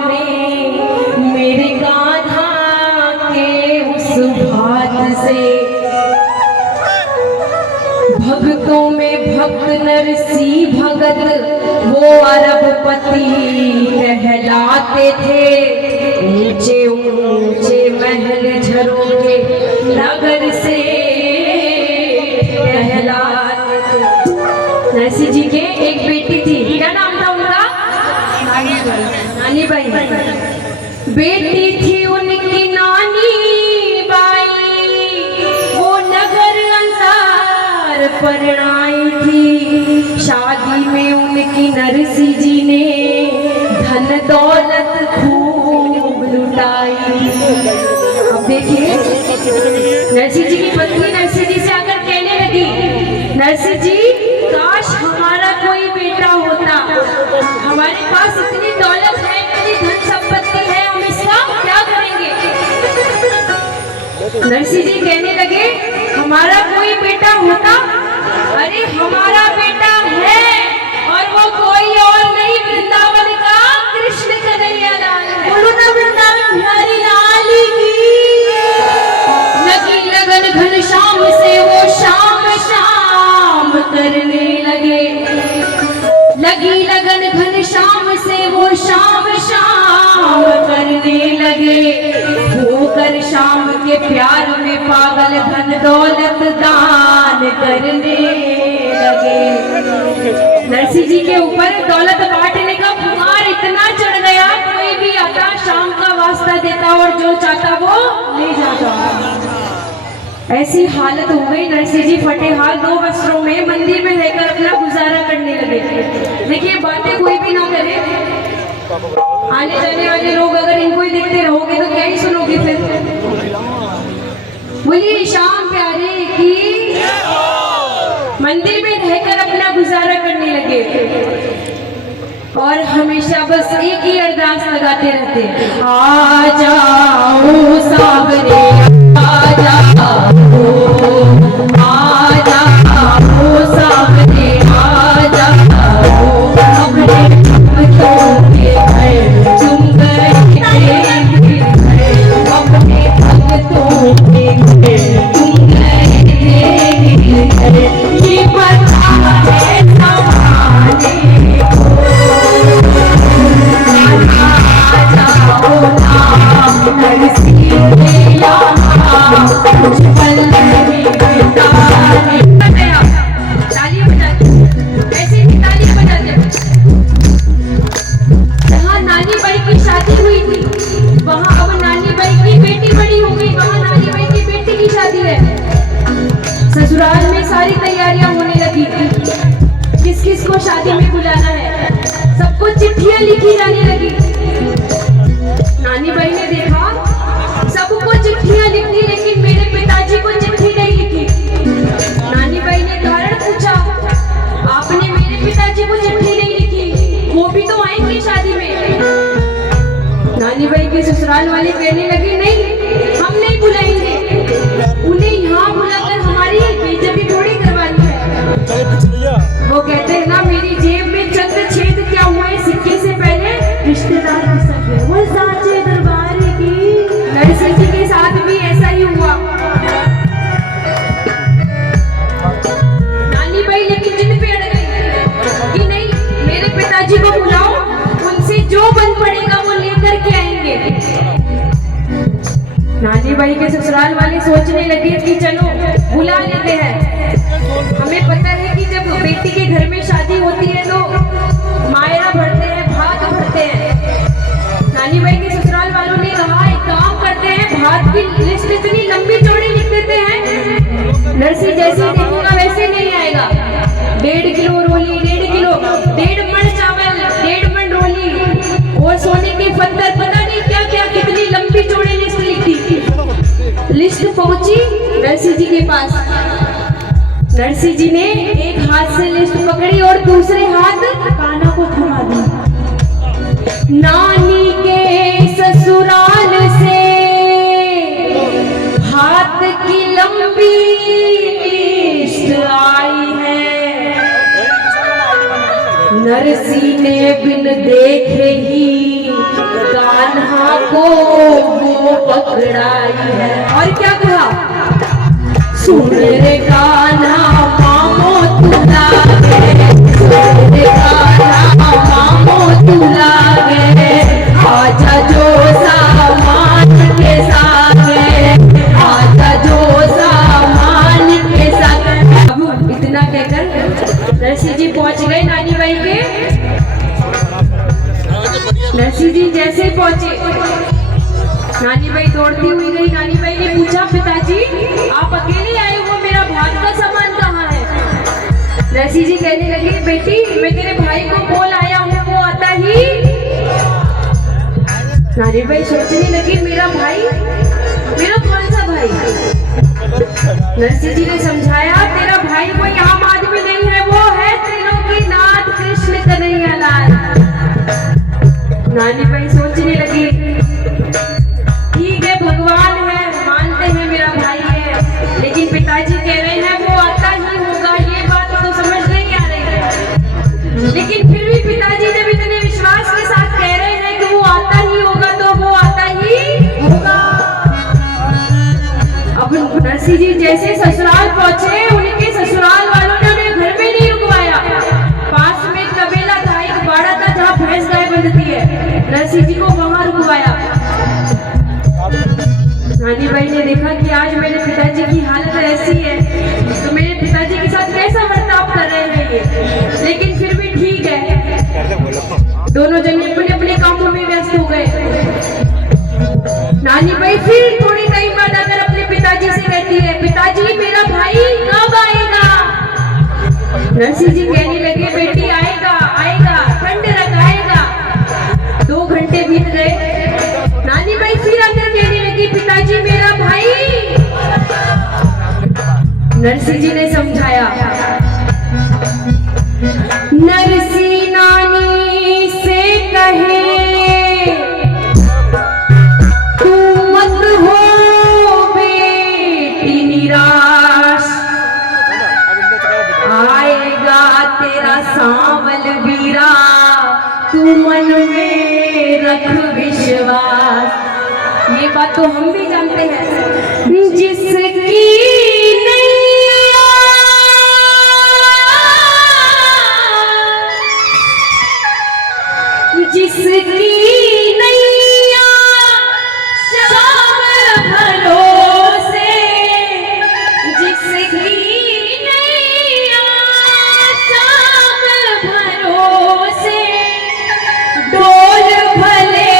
में मेरे कान्हा के उस भात से। भक्तों में भक्त नरसी भगत वो अरबपति कहलाते थे। ऊंचे ऊंचे महल झरोखे नगर से कहलाते थे। नरसी जी के एक बेटी थी, क्या नाम था उनका? नानी बाई। बेटी थी उनकी नानी बाई, वो नगर अंसार परणाई थी। शादी में उनकी नरसी जी ने धन दौलत खूब लुटाई। अब देखिए नरसी जी की पत्नी नरसी जी से आकर कहने लगी, नरसी जी काश हमारा कोई बेटा होता, हमारे पास इतनी दौलत है, इतनी धन संपत्ति है, हम इसका क्या करेंगे? नरसी जी कहने लगे हमारा कोई बेटा होता, अरे हमारा बेटा है और वो कोई और नहीं, वृंदावन का कृष्ण कन्हैया लाल है। बोलो ना वृंदावन बिहारी लाल की। लगी लगन घनश्याम से वो शाम शाम करने लगे। लगी लगन घनश्याम से वो शाम शाम करने लगे। होकर शाम के प्यार में पागल धन दौलत दान करने लगे। नरसी जी के ऊपर दौलत बांटने का खुमार इतना चढ़ गया, कोई भी आता शाम का वास्ता देता और जो चाहता वो ले जाता। ऐसी हालत हो गई, नरसी जी फटे हाल 2 वस्त्रों में मंदिर में रहकर अपना गुजारा करने लगे। देखिए बातें कोई भी ना करे, आने जाने वाले लोग अगर इनको ही देखते रहोगे तो क्या ही सुनोगे फिर। बोलिए श्याम प्यारे की। मंदिर में रहकर अपना गुजारा करने लगे और हमेशा बस एक ही अरदास लगाते रहते, आ जाओ सावरे आ जाओ, आ जाओ सावरे आ जाओ, अपने भक्तों के घर तुम गए, अपने भक्तों के घर तुम गए। ये पता है समाने को, आ जाओ नाम नरसी के यहाँ, कुछ पल में बिताने। ताली बजाते, ऐसे ही ताली बजाते। जहाँ नानी बाई की शादी हुई थी वहाँ अब नानी बाई की बेटी बड़ी हो गई, वहाँ नानी बाई की बेटी की शादी है। ससुराल में सारी तैयारियां होने लगी थी, किस किस को शादी में बुलाना है, सबको चिट्ठियां लिखी जाने लगी। नानी बाई ने देखा सबको चिट्ठियां लिखी लेकिन मेरे पिताजी को चिट्ठी नहीं लिखी। नानी बाई ने कारण पूछा, आपने मेरे पिताजी को चिट्ठी नहीं लिखी, वो भी तो आएंगे शादी में। नानी बाई के ससुराल वाले कहने लगे नहीं हम नहीं बुलाएंगे, उन्हें यहाँ बुलाकर हमारी बेइज्जती थोड़ी करवानी है। वो कहते हैं ना मेरी जेब में चंद्र छेद क्या हुआ है सिक्के से पहले रिश्तेदार खिसक गए, वो साचे दरबार की। नरसी जी के साथ भी ऐसा ही हुआ। नानी बाई लेकिन जिद पे अड़ गई कि नहीं मेरे पिताजी को बुलाओ, उनसे जो बन पड़ेगा वो लेकर के आएंगे। नानी बाई के ससुराल वाले सोचने लगे कि चलो बुला लेते हैं। हमें पता है कि जब बेटी के घर में शादी होती है तो मायरा भरते हैं, भात भरते हैं। नानी बाई के ससुराल वालों ने कहा एक काम करते हैं, भात की लिस्ट इतनी लंबी चौड़ी लिख देते हैं, नरसी जैसे देखूंगा वैसे नहीं आएगा। 1.5 किलो रोली, 1.5 किलो, 1.5 मण चावल, 1.5 मण रोली और सोने के पत्थर, पता नहीं क्या क्या कितनी लंबी चौड़ी लिस्ट लिखी। लिस्ट पहुंची नरसी जी के पास। नरसी जी ने एक हाथ से लिस्ट पकड़ी और दूसरे हाथ काना को थमा दी। नानी के ससुराल से हाथ की लंबी लिस्ट आई है। नरसी ने बिन देखे ही को वो पकड़ाई है। और क्या कहा, सुन रे कान्हा मामो तू लागे, सुन रे कान्हा मामो तू लागे, आजा जो सामान के सागे, आजा जो सामान के सागे। अब इतना कहकर नरसिंह जी पहुंच गए नानी बाई के। नरसिंह जी जैसे ही पहुंचे, नानी बाई दौड़ती हुई गई। नानी बाई ने पूछा, पिताजी आप अकेले आए हो, मेरा भाग का सामान कहाँ है? नरसिंह जी कहने लगे, बेटी मैं तेरे भाई को बोल आया हूँ, वो आता ही। नानी बाई सोचने लगी, मेरा भाई, मेरा कौन सा भाई? नरसिंह जी ने समझाया, तेरा भाई कोई आम आदमी नहीं है, वो है त्रिलोकीनाथ कृष्ण कन्हैया लाल। नानी बाई सोचने लगी, ठीक है भगवान है, मानते हैं मेरा भाई है, लेकिन पिताजी कह रहे हैं वो आता ही होगा, ये बात तो समझ नहीं आ रही है। लेकिन फिर भी पिताजी जब इतने विश्वास के साथ कह रहे हैं कि वो आता ही होगा, तो वो आता ही होगा। अब नरसिंह जी जैसे ससुराल पहुंचे, उनके ससुराल वालों ने उन्हें घर में नहीं रुकवाया। पास में तबेला था, एक बाड़ा था जहाँ भैंस गाय बंधती है, नरसिंह जी को वहां रुकवाया। नानी बाई ने देखा कि आज मेरे पिताजी की हालत ऐसी है, तो मेरे पिताजी के साथ कैसा बर्ताव कर रहे हैं ये, लेकिन फिर भी ठीक है। दोनों जने अपने अपने कामों में व्यस्त हो गए। नानी बाई फिर थोड़ी टाइम बाद आकर अपने पिताजी से कहती है, पिताजी मेरा भाई कब आएगा? नरसिंह जी कहने लगे, बेटी आएगा आएगा, ठंड रख आएगा। 2 घंटे बीत गए। नानी बाई फिर आकर कहने लगी, पिताजी मेरा भाई। नरसिंह जी ने समझाया, नरसिंह नानी से कहे तू मत हो बेटी निराश, आएगा तेरा सांवल वीरा, तू मन में रख विश्वास। ये बात तो हम भी जानते हैं, जिसकी नैया शाम भरोसे, जिसकी नैया शाम भरोसे, डोल भले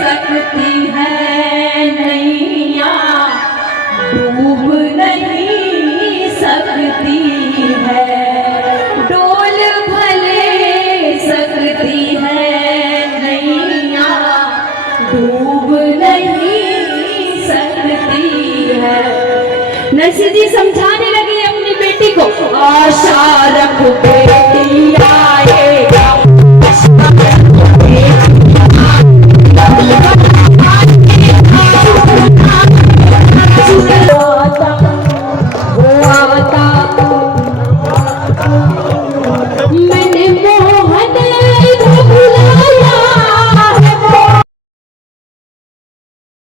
सकती है नैया, डूब नहीं सकती है, डोल भले सकती है नैया, डूब नहीं सकती है। नरसिंह जी समझाने लगे अपनी बेटी को, आशा रख बेटी